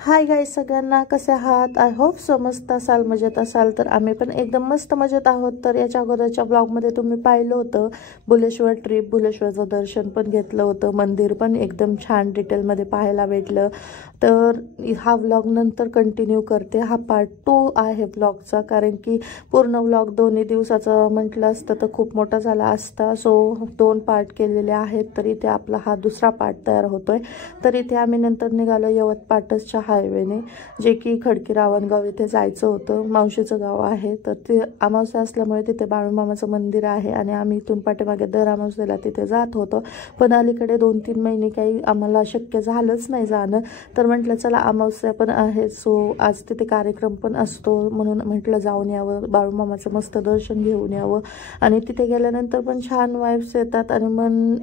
Hi guys, सगळ्यांना कसे आहात? आय होप सो मस्त असाल, मजेत असाल. तर आम्ही पण एकदम मस्त मजेत आहोत. तर याच्या अगोदरच्या ब्लॉगमध्ये तुम्ही पाहिलं होतं भुलेश्वर ट्रिप, भुलेश्वरचं दर्शन पण घेतलं होतं, मंदिर पण एकदम छान डिटेलमध्ये पाहायला भेटलं. तर हा व्लॉग नंतर कंटिन्यू करते. हा पार्ट 2 आहे ब्लॉगचा, कारण की पूर्ण व्लॉग दोन्ही दिवसाचा म्हटलं असतं तर खूप मोठा झाला असता. सो 2 पार्ट केलेले आहेत. तर इथे आपला हा दुसरा पार्ट तयार होतोय. तर इथे आम्ही नंतर निघालो यवत पाटसच्या हायवेने, जे की खडकी रावणगाव इथे जायचं होतं. मावशीचं गाव आहे. तर ते अमावस्या असल्यामुळे तिथे बाळूमामाचं मंदिर आहे आणि आम्ही इथून पाठीमागे दर अमावस्येला तिथे जात होतो. पण अलीकडे 2-3 महिने काही आम्हाला शक्य झालंच नाही जाणं. तर म्हटलं चला अमावस्या पण आहे, सो आज तिथे कार्यक्रम पण असतो, म्हणून म्हटलं जाऊन यावं, बाळूमामाचं मस्त दर्शन घेऊन यावं. आणि तिथे गेल्यानंतर पण छान वाईब्स येतात आणि मन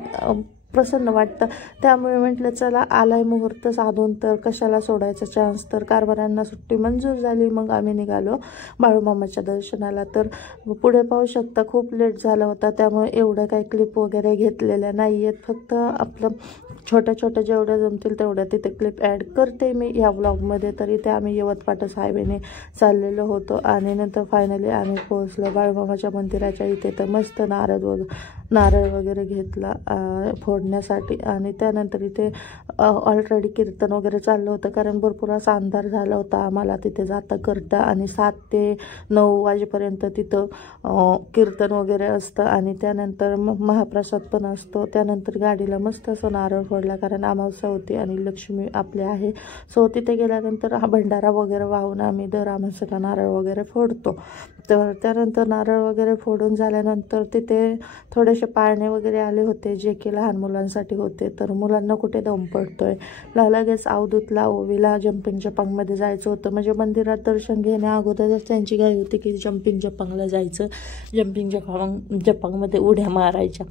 प्रसन्न वाटतं. त्यामुळे म्हटलं चला आलाय मुहूर्त साधून, तर कशाला सोडायचा चान्स. तर कारभाऱ्यांना सुट्टी मंजूर झाली. मग आम्ही निघालो बाळूमामाच्या दर्शनाला. तर पुढे पाहू शकता खूप लेट झाला होता, त्यामुळे एवढं काही क्लिप वगैरे घेतलेल्या नाही आहेत. फक्त आपलं छोट्या छोट्या जेवढ्या जमतील तेवढ्या तिथे क्लिप ॲड करते मी या ब्लॉगमध्ये. तर इथे आम्ही यवत पाटस हायवेने चाललेलो होतो आणि नंतर फायनली आम्ही पोहोचलो बाळूमामाच्या मंदिराच्या इथे. तर मस्त नारळ वगैरे घेतला फोडण्यासाठी. आणि त्यानंतर इथे ऑलरेडी कीर्तन वगैरे चाललं होतं, कारण भरपूर असा अंधार झाला होता आम्हाला तिथे जाता करता. आणि 7 ते 9 वाजेपर्यंत तिथं कीर्तन वगैरे असतं आणि त्यानंतर मग महाप्रसाद पण असतो. त्यानंतर गाडीला मस्त असं नारळ फोडला, कारण अमावस्या होती आणि लक्ष्मी आपले आहे. सो तिथे गेल्यानंतर हा भंडारा वगैरे वाहून आम्ही दर अमावस्येला नारळ वगैरे फोडतो. तर त्यानंतर नारळ वगैरे फोडून झाल्यानंतर तिथे थोडेसे पाळणे वगैरे आले होते, जे की लहान मुलांसाठी होते. तर मुलांना कुठे दम पडतोय, लगेच अवधूतला ओवीला जम्पिंग जपांगमध्ये जायचं होतं. म्हणजे मंदिरात दर्शन घेण्या अगोदरच त्यांची घाई होती की जम्पिंग जपांगला जायचं, जम्पिंग जपांगमध्ये उड्या मारायच्या.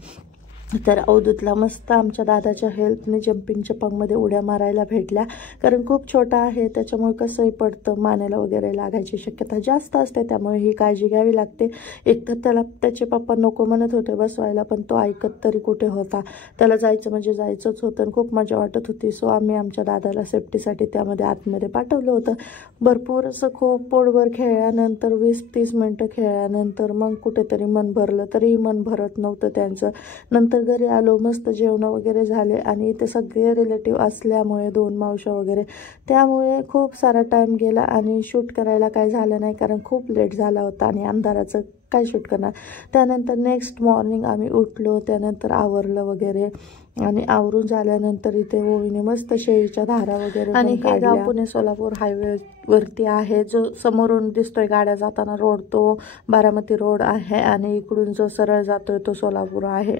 तर अवधूतला मस्त आमच्या दादाच्या हेल्पने जम्पिंग जपांगमध्ये उड्या मारायला भेटल्या, कारण खूप छोटा आहे त्याच्यामुळे कसंही पडतं, मानेला वगैरे लागायची शक्यता जास्त असते. त्यामुळे ही काळजी घ्यावी लागते. एक तर त्याला त्याचे पप्पा नको म्हणत होते बसवायला, पण तो ऐकत तरी कुठे होता. त्याला जायचं म्हणजे जायचंच होतं आणि खूप मजा वाटत होती. सो आम्ही आमच्या दादाला सेफ्टीसाठी त्यामध्ये आतमध्ये पाठवलं होतं. भरपूर असं खूप पोटभर खेळल्यानंतर 20-30 मिनटं खेळल्यानंतर मग कुठेतरी मन भरलं, तरीही मन भरत नव्हतं त्यांचं. नंतर घरी आलो, मस्त जेवण वगैरे झाले आणि ते सगळे रिलेटिव्ह असल्यामुळे 2 मावशा वगैरे, त्यामुळे खूप सारा टाईम गेला आणि शूट करायला काय झालं नाही, कारण खूप लेट झाला होता आणि अंधाराचं काय शूट करणार. त्यानंतर नेक्स्ट मॉर्निंग आम्ही उठलो, त्यानंतर आवरलं वगैरे आणि आवरून झाल्यानंतर इथे ओवीने मस्त शेळीच्या धारा वगैरे. आणि हे गाव पुणे सोलापूर हायवे वरती आहे. जो समोरून दिसतोय गाड्या जाताना रोड, तो बारामती रोड आहे आणि इकडून जो सरळ जातोय तो सोलापूर आहे,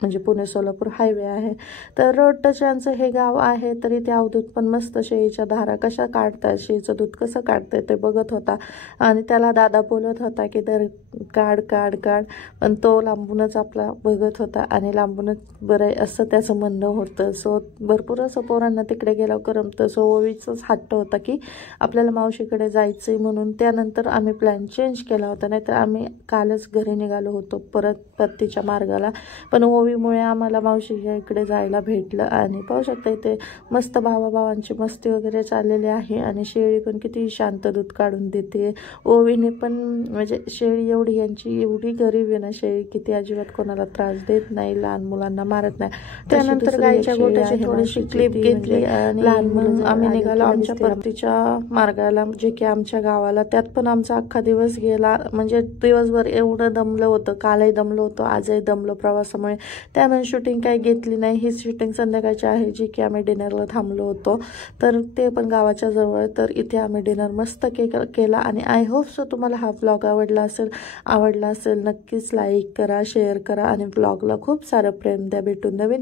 म्हणजे पुणे सोलापूर हायवे आहे. तर रोड टचांचं हे गाव आहे. तर इथे अवधूत पण मस्त शेळीच्या धारा कशा काढतात, शेळीचं दूध कसं काढतंय ते बघत होता आणि त्याला दादा बोलत होता की तर काढ काढ काढ, पण तो लांबूनच आपला बघत होता आणि लांबूनच बरं असं त्याचं म्हणणं होतं. सो भरपूर असं पोरांना तिकडे गेल्यावर करमतं. सो ओवीचंच हट्ट होता की आपल्याला मावशीकडे जायचंय म्हणून. त्यानंतर आम्ही प्लॅन चेंज केला होता, नाहीतर आम्ही कालच घरी निघालो होतो परत परतीच्या मार्गाला. पण ओवीमुळे आम्हाला मावशीच्या इकडे जायला भेटलं. आणि पाहू शकता इथे मस्त भावाभावांची मस्ती वगैरे चाललेली आहे आणि शेळी पण किती शांत दूध काढून देते. ओवीने पण, म्हणजे शेळी एवढी, यांची एवढी गरीब आहे ना शेळी, की ती अजिबात कोणाला त्रास देत नाही, लहान मुलांना मारत नाही. त्यानंतर गायच्या गोट्याची थोडीशी क्लिप घेतली आणि लहान मुलं आम्ही निघालो आमच्या परतीच्या मार्गाला, जे की आमच्या गावाला. त्यात पण आमचा अख्खा दिवस गेला, म्हणजे दिवसभर एवढं दमलं होतं, कालही दमलो होतो, आजही दमलो प्रवासामुळे. त्यामुळे शूटिंग काही घेतली नाही. ही शूटिंग संध्याकाळची आहे, जी की आम्ही डिनरला थांबलो होतो, तर ते पण गावाच्या जवळ. तर इथे आम्ही डिनर मस्त केला आणि आय होप सो तुम्हाला हा व्लॉग आवडला असेल नक्कीच लाईक करा, शेअर करा आणि व्लॉगला खूप सारं प्रेम द्या. भेटून नवीन